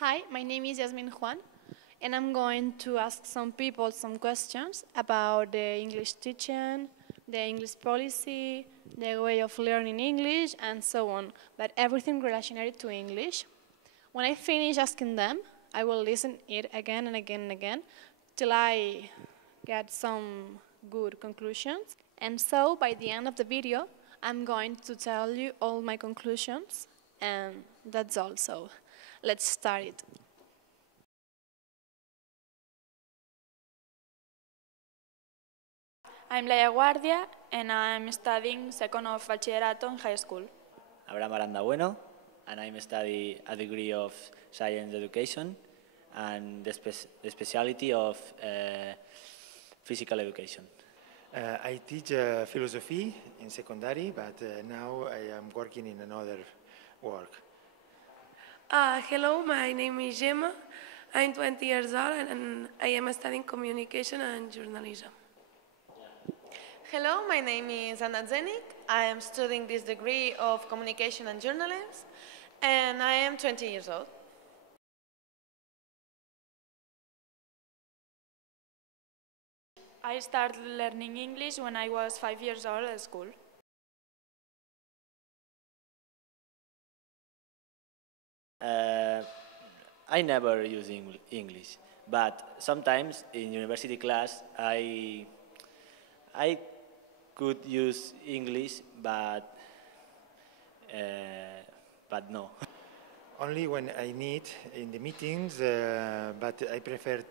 Hi, my name is Yasmin Juan, and I'm going to ask some people some questions about the English teaching, the English policy, the way of learning English, and so on, but everything related to English. When I finish asking them, I will listen it again and again and again till I get some good conclusions. And so, by the end of the video, I'm going to tell you all my conclusions, and that's all. So, let's start it. I'm Leia Guardia, and I'm studying second of Bachillerato in high school. Abraham Aranda Bueno, and I'm studying a degree of science education and the specialty of physical education. I teach philosophy in secondary, but now I am working in another work. Hello, my name is Gemma. I'm 20 years old and I am studying communication and journalism. Hello, my name is Anna Zenik. I am studying this degree of communication and journalism, and I am 20 years old. I started learning English when I was 5 years old at school. I never use English, but sometimes in university class I could use English, but no. Only when I need in the meetings, but I prefer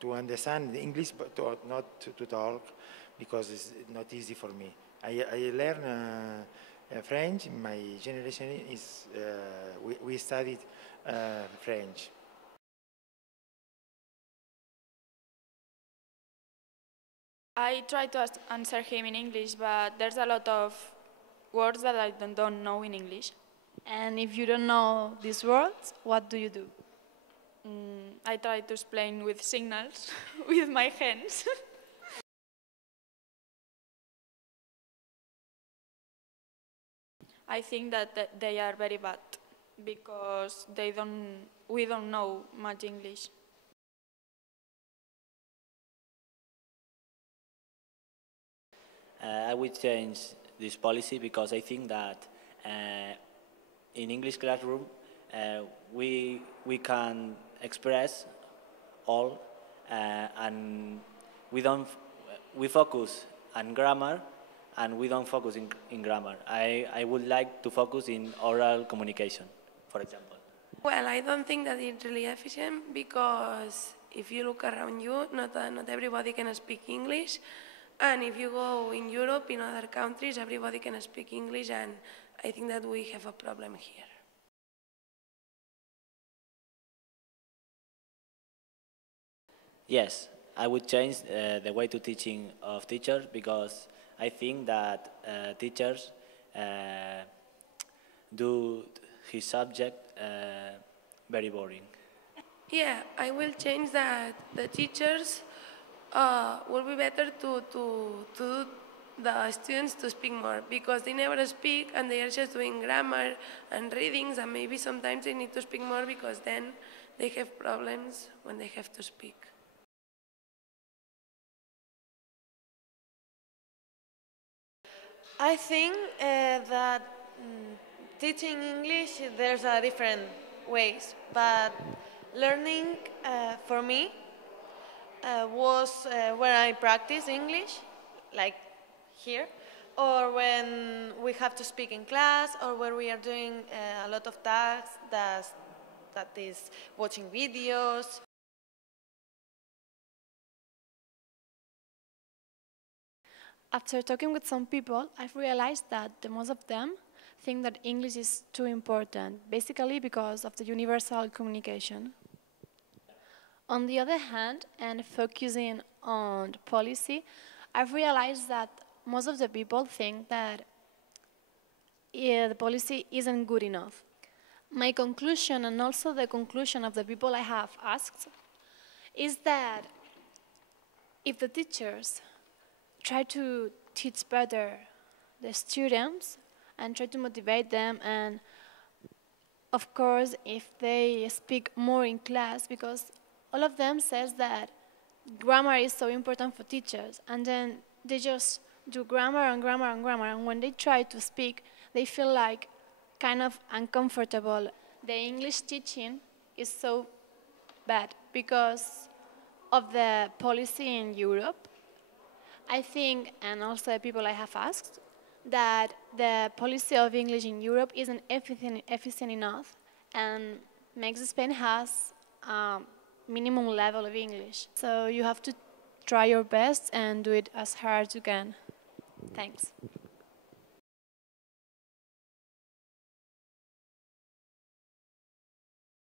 to understand English, but not to talk, because it's not easy for me. I learn French. My generation is we studied French. I try to answer him in English, but there's a lot of words that I don't know in English. And if you don't know these words, what do you do? I try to explain with signals, with my hands. I think that they are very bad because we don't know much English. I would change this policy because I think that in English classroom we can express all and we focus on grammar and we don't focus in grammar. I would like to focus in oral communication, for example. Well, I don't think that it's really efficient because if you look around you, not everybody can speak English. And if you go in Europe, in other countries, everybody can speak English, and I think that we have a problem here. Yes, I would change the way to teaching of teachers because I think that teachers do his subject very boring. Yeah, I will change that the teachers will be better to the students to speak more because they never speak and they are just doing grammar and readings, and maybe sometimes they need to speak more because then they have problems when they have to speak. I think that teaching English, there's different ways, but learning for me was when I practice English, like here, or when we have to speak in class, or when we are doing a lot of tasks that is watching videos. After talking with some people, I've realized that the most of them think that English is too important, basically because of the universal communication. On the other hand, and focusing on policy, I've realized that most of the people think that the policy isn't good enough. My conclusion, and also the conclusion of the people I have asked, is that if the teachers try to teach better the students and try to motivate them and of course, if they speak more in class, because all of them says that grammar is so important for teachers, and then they just do grammar and grammar and grammar, and when they try to speak, they feel like kind of uncomfortable. The English teaching is so bad because of the policy in Europe. I think, and also the people I have asked, that the policy of English in Europe isn't efficient enough and makes Spain has a minimum level of English. So you have to try your best and do it as hard as you can. Thanks.